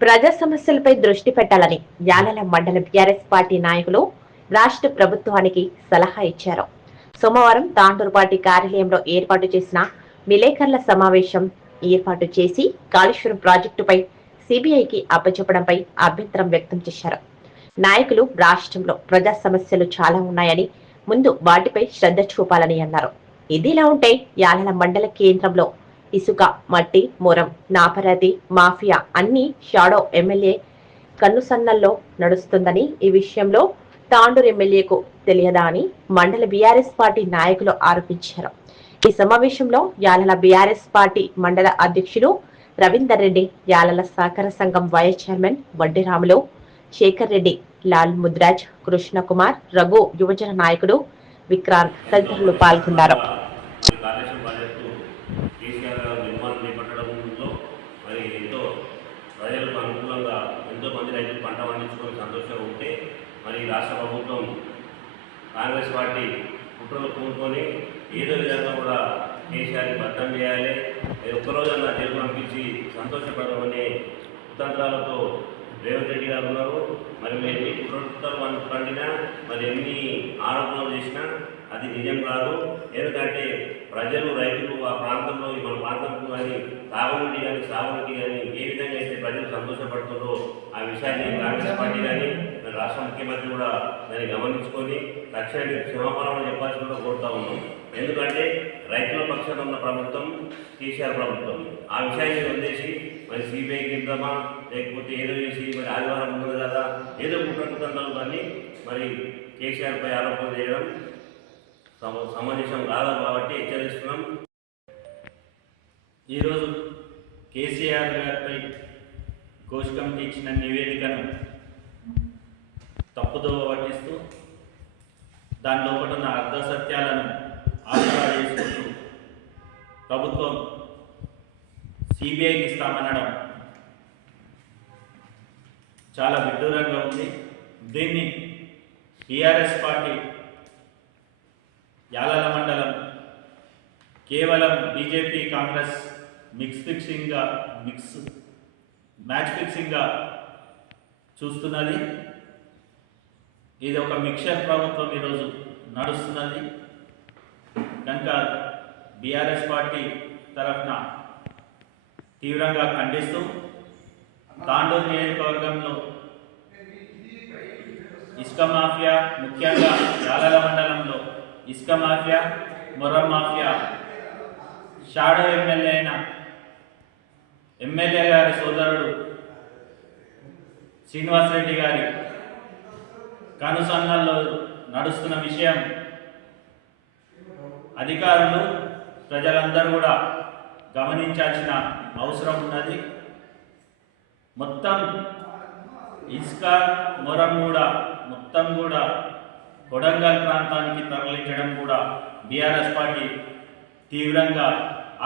ప్రజా సమస్యలపై దృష్టి పెట్టాలని యాలల మండల బీఆర్ఎస్ పార్టీ నాయకులు రాష్ట్ర ప్రభుత్వానికి సలహా ఇచ్చారు. సోమవారం తాండూరు పార్టీ కార్యాలయంలో ఏర్పాటు చేసిన విలేకరుల సమావేశం ఏర్పాటు చేసి కాళేశ్వరం ప్రాజెక్టుపై సిబిఐకి అప్పచెప్పడంపై అభ్యంతరం వ్యక్తం చేశారు. నాయకులు రాష్ట్రంలో ప్రజా సమస్యలు చాలా ఉన్నాయని ముందు వాటిపై శ్రద్ధ చూపాలని అన్నారు. ఇదిలా ఉంటే యాలల మండల కేంద్రంలో ఇసుక మట్టి మొరం నాపరాధి మాఫియా అన్ని షాడో ఎమ్మెల్యే కన్నుసన్నల్లో నడుస్తుందని ఈ విషయంలో తాండూరు ఎమ్మెల్యేకు తెలియదా అని మండల బీఆర్ఎస్ పార్టీ నాయకులు ఆరోపించారు. ఈ సమావేశంలో యాలల బీఆర్ఎస్ పార్టీ మండల అధ్యక్షులు రవీందర్ రెడ్డి యాలల సహకార సంఘం వైస్ చైర్మన్ వడ్డీరాములు శేఖర్ రెడ్డి లాల్ ముద్రాజ్ కృష్ణకుమార్ రఘు యువజన నాయకుడు విక్రాంత్ తదితరులు పాల్గొన్నారు ఈ కాళేశ్వరం ప్రాజెక్టు కేసీఆర్ గారు నిర్మాణం చేపట్టడంలో మరి ఎంతో ప్రజలకు అనుకూలంగా ఎంతో మంది పంచుకొని సంతోషంగా ఉంటే మరి రాష్ట్ర ప్రభుత్వం కాంగ్రెస్ పార్టీ కుట్రలు కూడుకొని ఏదో విధంగా కూడా కేసీఆర్ని బద్దం చేయాలి ఏ ఒక్కరోజన్నా జైలు పంపించి సంతోషపడమనే కుతంత్రాలతో రేవంత్ రెడ్డి గారు ఉన్నారు. మరి మేము ఎన్ని కుట్రలు పండినా మరి ఎన్ని ఆరోపణలు చేసినా అది నిజం కాదు. ఎందుకంటే ప్రజలు రైతులు ఆ ప్రాంతంలో మన ప్రాంతంలో కానీ తాగునీటి కానీ సాగునీటి కానీ ఏ విధంగా సంతోషపడుతుందో ఆ విషయాన్ని కాంగ్రెస్ పార్టీ కానీ మరి రాష్ట్ర ముఖ్యమంత్రి కూడా దాన్ని గమనించుకొని తక్షణ క్షమాపణ చెప్పాల్సి కూడా కోరుతా ఉన్నాం. ఎందుకంటే రైతుల పక్షాన ఉన్న ప్రభుత్వం కేసీఆర్ ప్రభుత్వం. ఆ విషయాన్ని వదిలేసి మరి సిబిఐకి ఇద్దామా లేకపోతే ఏదో చేసి మరి ఆదివారం ఉన్నది కదా ఏదో కుట్ర కుతంత్రాలు కానీ మరి కేసీఆర్ పై ఆరోపణలు చేయడం సమ సమంజసం కాదు కాబట్టి హెచ్చరిస్తున్నాం. ఈరోజు కేసీఆర్ గారిపై కోచ్ కమిటీ ఇచ్చిన నివేదికను తప్పుదోవ పట్టిస్తూ దాని లోపల ఉన్న అర్ధ సత్యాలను చేసుకుంటూ ప్రభుత్వం సిబిఐకి ఇస్తామనడం చాలా విడ్డూరంగా ఉంది. దీన్ని టీఆర్ఎస్ పార్టీ యాలల మండలం కేవలం బీజేపీ కాంగ్రెస్ మిక్స్ ఫిక్సింగ్గా మిక్స్ మ్యాచ్ ఫిక్సింగ్గా చూస్తున్నది. ఇది ఒక మిక్సర్ ప్రభుత్వం ఈరోజు నడుస్తున్నది. కనుక బీఆర్ఎస్ పార్టీ తరఫున తీవ్రంగా ఖండిస్తూ తాండూరు నియోజకవర్గంలో ఇసుక మాఫియా ముఖ్యంగా యాలల మండలంలో ఇసుక మాఫియా మొర్ర మాఫియా షాడో ఎమ్మెల్యే అయిన ఎమ్మెల్యే గారి సోదరుడు శ్రీనివాసరెడ్డి గారి కనుసన్నల్లో నడుస్తున్న విషయం అధికారులు ప్రజలందరూ కూడా గమనించాల్సిన అవసరం ఉన్నది. మొత్తం ఇసుక మొరం కూడా మొత్తం కూడా కొడంగల్ ప్రాంతానికి తరలించడం కూడా బీఆర్ఎస్ పార్టీ తీవ్రంగా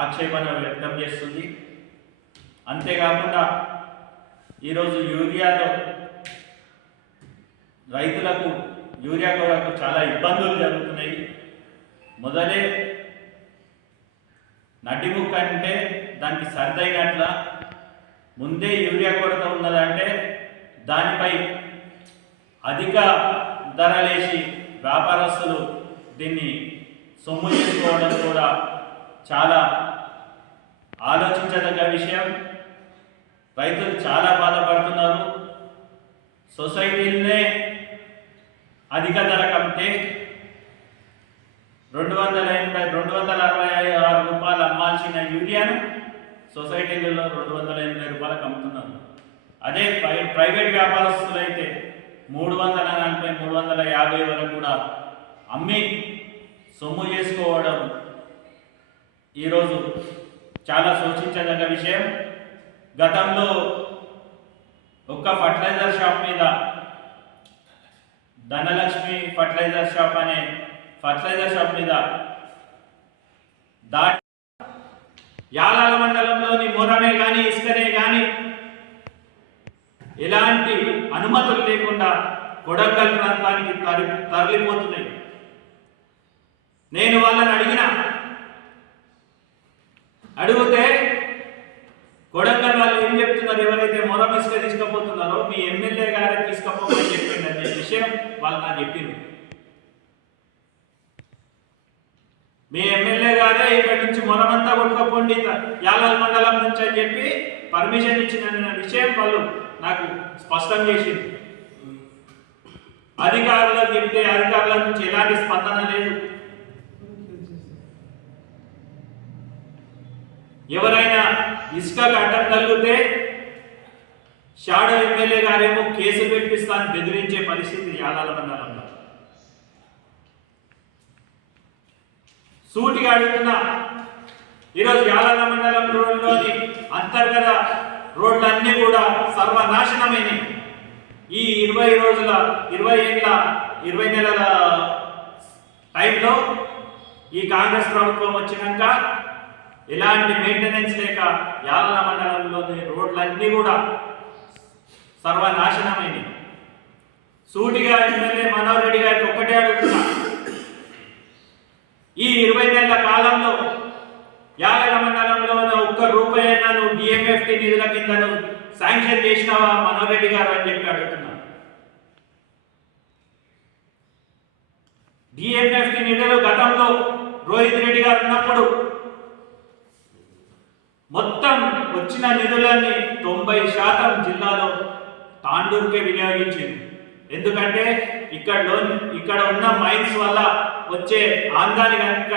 ఆక్షేపణ వ్యక్తం చేస్తుంది. అంతేకాకుండా ఈరోజు యూరియాలో రైతులకు యూరియా కొరకు చాలా ఇబ్బందులు జరుగుతున్నాయి. మొదలే నడ్డిముక్క అంటే దానికి సరిదైనట్ల ముందే యూరియా కొరత ఉన్నదంటే దానిపై అధిక ధరలేసి వ్యాపారస్తులు దీన్ని సొమ్ము చేసుకోవడం కూడా చాలా ఆలోచించదగ్గ విషయం. రైతులు చాలా బాధపడుతున్నారు. సొసైటీలనే అధిక ధర కంటే రెండు వందల ఎనభై రెండు వందల అరవై ఆరు రూపాయలు అమ్మాల్సిన యూరియాను సొసైటీలలో రెండు వందల ఎనభై రూపాయలకు అమ్ముతున్నారు అదే ప్రై ప్రైవేట్ వ్యాపారస్తులు అయితే మూడు వందల నలభై మూడు వందల యాభై వరకు కూడా అమ్మి సొమ్ము చేసుకోవడం ఈరోజు చాలా సూచించదగ్గ విషయం. గతంలో ఒక్క ఫర్టిలైజర్ షాప్ మీద ధనలక్ష్మి ఫర్టిలైజర్ షాప్ అనే ఫర్టిలైజర్ షాప్ మీద దాటి యాలాల మండలంలోని మొరమే కానీ ఇసుకనే కానీ ఎలాంటి అనుమతులు లేకుండా కొడంగల్ ప్రాంతానికి తరలిపోతున్నాయి. నేను వాళ్ళని అడిగిన అడిగితే కొడంగల్ వాళ్ళు ఏం చెప్తున్నారు ఎవరైతే మొరం ఇసుక తీసుకుపోతున్నారో మీ ఎమ్మెల్యే గారే తీసుకపోమని చెప్పింది అనే విషయం వాళ్ళు నాకు చెప్పింది మీ ఎమ్మెల్యే గారే ఇక్కడి నుంచి మొరమంతా కొట్టుకపోండి యాలాల్ మండలం నుంచి అని చెప్పి పర్మిషన్ ఇచ్చిన విషయం వాళ్ళు నాకు స్పష్టం చేసింది అధికారులకు చెప్తే అధికారుల నుంచి ఎలాంటి స్పందన లేదు. ఎవరైనా ఇసుకకు అడ్డం కలిగితే షాడో ఎమ్మెల్యే గారేమో కేసు పెట్టిస్తాను బెదిరించే పరిస్థితి యాలాల సూటిగా అడుగుతున్నా ఈరోజు యాలాల మండలంలోని అంతర్గత రోడ్లన్నీ కూడా సర్వనాశనమైనవి. ఈ ఇరవై రోజుల ఇరవై ఏళ్ళ ఇరవై నెలల టైంలో ఈ కాంగ్రెస్ ప్రభుత్వం వచ్చినాక ఎలాంటి మెయింటెనెన్స్ లేక యాలల మండలంలోని రోడ్లన్నీ కూడా సర్వనాశనమైంది సూటిగా ఎమ్మెల్యే మనోహర్ రెడ్డి గారికి ఒక్కటే అడుగుతున్నా. ఈ ఇరవై నెలల కాలంలో యాలల మండలంలో ఒక్క రూపాయి అయినా నువ్వు డిఎంఎఫ్టీ నిధుల కింద నువ్వు శాంక్షన్ చేసినావా మనోహర్ రెడ్డి గారు అని చెప్పి అడుగుతున్నా. డిఎంఎఫ్టీ నిధులు గతంలో రోహిత్ రెడ్డి గారు ఉన్నప్పుడు మొత్తం వచ్చిన నిధులన్నీ తొంభై శాతం జిల్లాలో తాండూరుకే వినియోగించింది. ఎందుకంటే ఇక్కడ ఇక్కడ ఉన్న మైన్స్ వల్ల వచ్చే ఆందాన్ని కనుక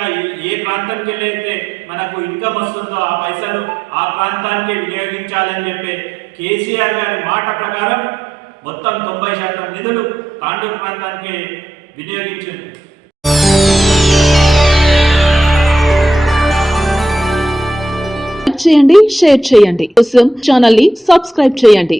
ఏ ప్రాంతంకి వెళ్ళైతే మనకు ఇన్కమ్ వస్తుందో ఆ పైసలు ఆ ప్రాంతానికి వినియోగించాలని చెప్పి కేసీఆర్ గారి మాట ప్రకారం మొత్తం తొంభై శాతం నిధులు తాండూరు ప్రాంతానికి వినియోగించింది. చేయండి షేర్ చేయండి. కోసం ఛానల్ని సబ్స్క్రైబ్ చేయండి.